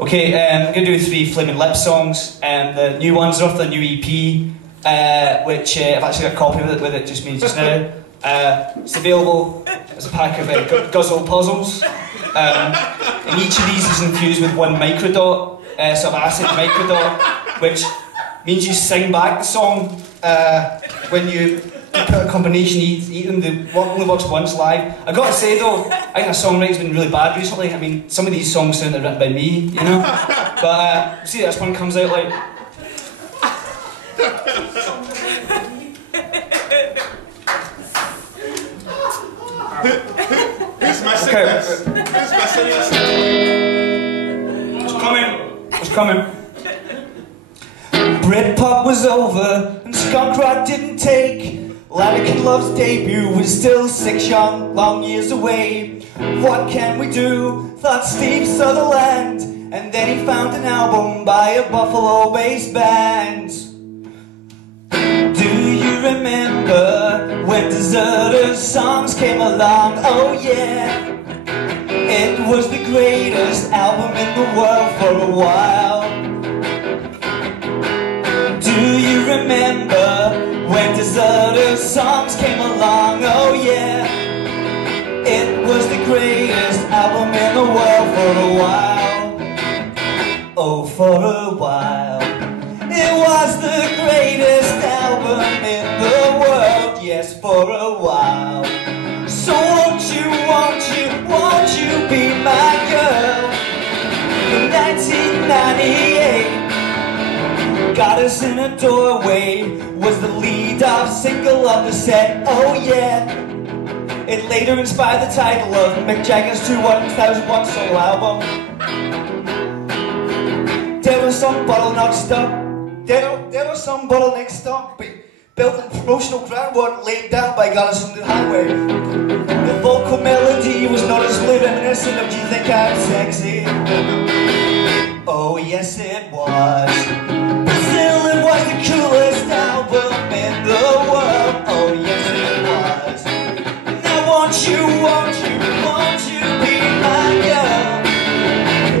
Okay, I'm going to do 3 Flaming Lips songs. The new ones are off the new EP, which I've actually got a copy of it with it just me just now. It's available as a pack of guzzle puzzles. And each of these is infused with 1 microdot, sort of acid microdot, which means you sing back the song when you put a combination eat them. They only works once live. I got to say though, I think the songwriting's been really bad recently. I mean, some of these songs sound written by me, you know. But see, this one comes out like. Who's messing this? Who's messing this? It's coming. It's coming. Britpop was over and skunk rock didn't take. Lanigan Love's debut was still 6 long years away. What can we do? Thought Steve Sutherland, and then he found an album by a Buffalo-based band. Do you remember when Deserters songs came along? Oh yeah, it was the greatest album in the world for a while. Do you remember when Deserters songs came along? Oh yeah, it was the greatest album in the world for a while. Oh, for a while. It was the greatest album in the world, yes, for a while. So won't you be my girl? In 1998, got us in a doorway was the lead-off single of the set, oh yeah. It later inspired the title of Mick Jagger's 2001 solo album. There was some bottleneck stuff. There was some bottleneck stuff built in promotional groundwork laid down by Goddess on the Highway. The vocal melody was noticeably reminiscent of Do You Think I'm Sexy? Oh yes it was. But still it was the coolest album in the world. Oh yes it was. Now won't you be my girl?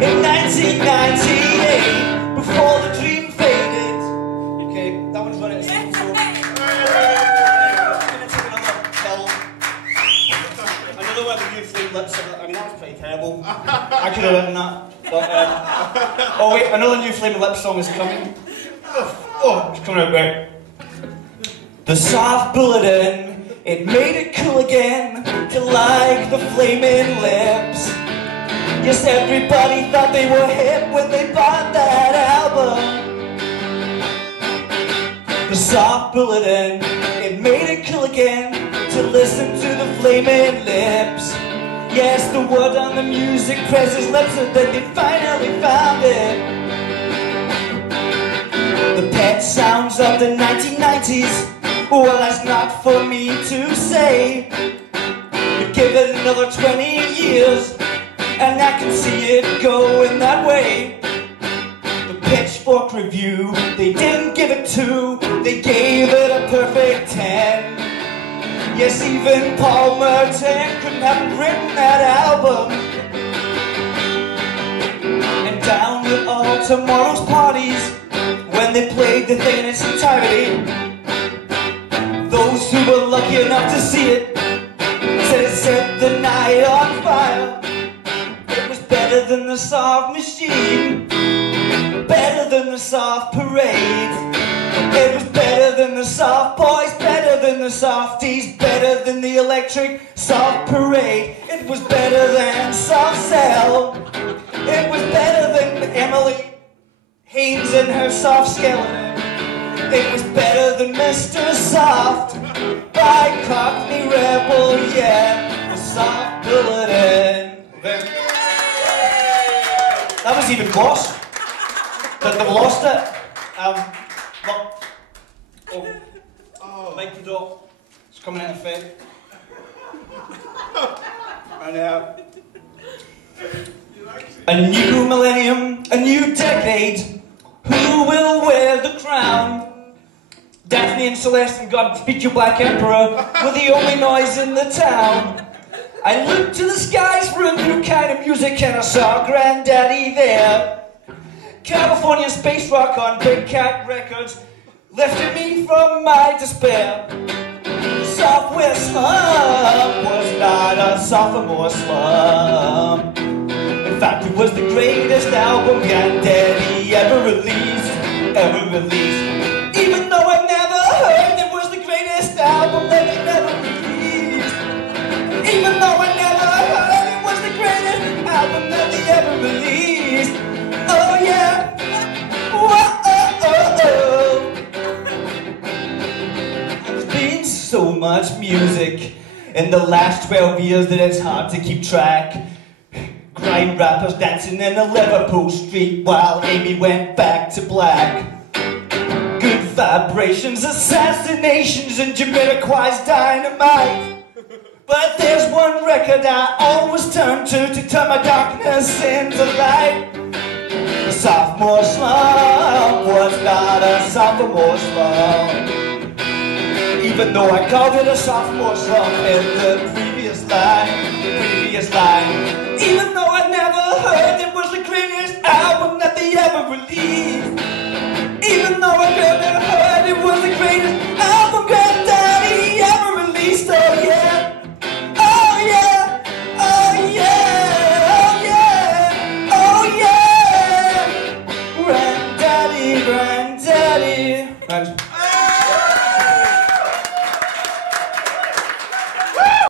In 1998, before the dream faded. Okay, that one's running. So I'm gonna take another pill. Another one of the new Flaming Lips. I mean, that was pretty terrible. I could have written that. But, oh wait, another new Flaming Lips song is coming. Oh, it's coming out right. The soft bulletin, it made it cool again to like the Flaming Lips. Yes, everybody thought they were hip when they bought that album. The soft bulletin, it made it cool again to listen to the Flaming Lips. Yes, the word on the music press his lips that they finally found it. The pet sounds of the 1990s, well, that's not for me to say. But give it another 20 years and I can see it going that way. The Pitchfork review, they didn't give it 2, they gave it a perfect 10. Yes, even Paul Merton couldn't have written that album. And down at all tomorrow's parties, when they played the thing in its entirety, those who were lucky enough to see it said it set the night on fire. Better than the soft machine, better than the soft parade. It was better than the soft boys, better than the softies, better than the electric soft parade. It was better than Soft Cell. It was better than Emily Haynes and her soft skeleton. It was better than Mr. Soft by Cockney Rebel, yeah, the soft bulletin. That was even worse. They've lost it. Mikey Dot. It's coming into effect. And a new millennium, a new decade. Who will wear the crown? Daphne and Celeste and Godspeed You Black Emperor were the only noise in the town. I looked to the skies for a new kind of music and I saw Grandaddy there. California space rock on Big Cat Records lifted me from my despair. Software Slump was not a sophomore slump. In fact, it was the greatest album Grandaddy ever released, Even though I never heard it was the greatest album that he never released. Even though I never heard it was the greatest album that he ever released. Oh yeah, There's been so much music in the last 12 years that it's hard to keep track. Grime rappers dancing in a Liverpool street while Amy went back to black. Good vibrations, assassinations, and Jamiroquai's dynamite. But there's one record I always turn to turn my darkness into light. The sophomore slump was not a sophomore slump. Even though I called it a sophomore slump in the previous line. Even though I never heard it was the greatest album that they ever released. Even though I never heard it was the greatest album Granddaddy ever released. Oh yeah, oh yeah, oh yeah, oh yeah, oh yeah. Granddaddy, Granddaddy.